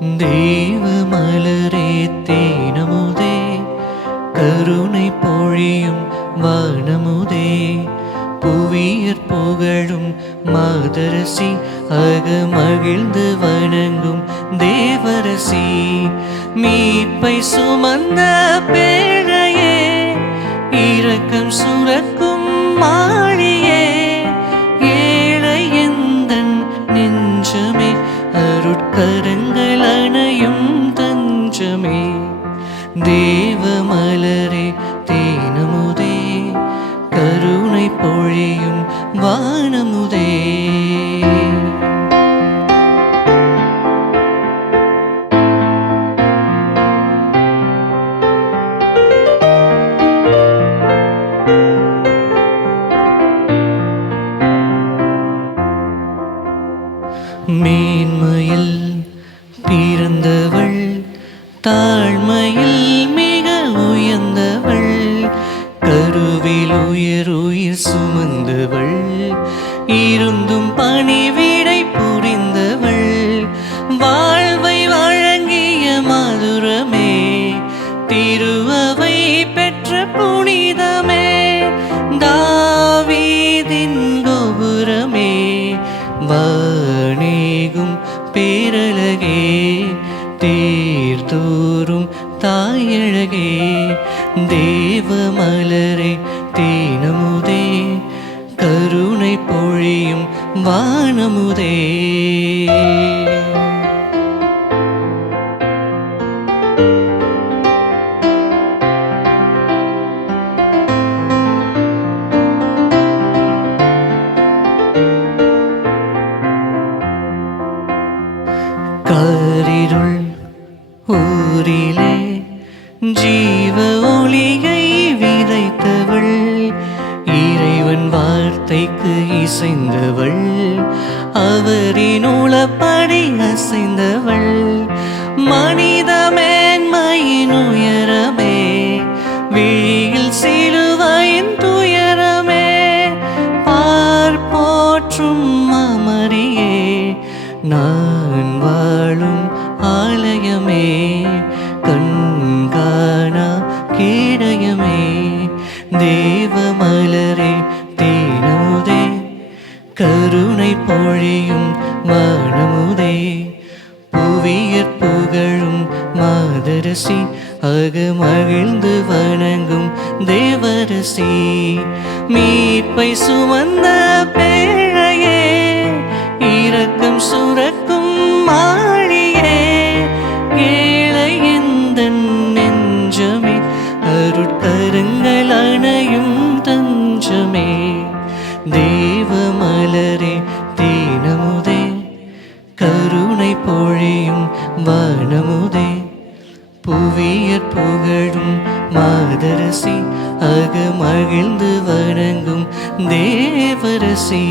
தெய்வ மலரே தேனமுதே, கருணை பொழியும் வானமுதே, புவியற் புகழும் மாதரசி, அகமகிழ்ந்து வணங்கும் தேவரசி, மீட்பை சுமந்த பேழையே, இரக்கம் சுரக்கும் மாழியே, ஏழை எந்தன் நெஞ்சமே, அருட்கரங்கள் அணையும் தஞ்சமே. தேவ மலரே தேனமுதே, கருணை பொழியும் வானமுதே. மேன்மையில் பிறந்தவள், தாழ்மையில் மிக உயர்ந்தவள், கருவில் உயிர் சுமந்தவள், இருந்தும் பணிவிடை புரிந்தவள், வாழ்வை வழங்கிய மதுரமே, திருஅவை பெற்ற புனிதமே, தாவீதின் கோபுரமே, வானேகும் பேரழகே, தேர்தோறும் தாயழகே. தேவ மலரே தேனமுதே, கருணை பொழியும் வானமுதே. காரிருள் ஊரிலே ஜீவ ஒளியை விதைத்தவள், இறைவன் வார்த்தைக்கு இசைந்தவள், அவரின் உளப்படி அசைந்தவள், மனித மேன்மையின் உயரமே, விழியில் சிலுவையின் துயரமே, பார்ப்போற்றும் அமரியே, நான் வாழும் ஆலயமே, கண்காணா கேடயமே. தேவ மலரே தேனமுதே, கருணை பொழியும் வானமுதே, புவியற் புகழும் மாதரசி, அகமகிழ்ந்து வணங்கும் தேவரசி, மீட்பை சுமந்த பேழையே, இரக்கம் சுரக்கும் மாழியே, ஏழை எந்தன் நெஞ்சமே, அருட்கரங்கள் அணையும் தஞ்சமே. தேவ மலரே தேனமுதே, கருணை பொழியும் வானமுதே, புவியற் புகழும் மாதரசி, அகமகிழ்ந்து வணங்கும் தேவரசி.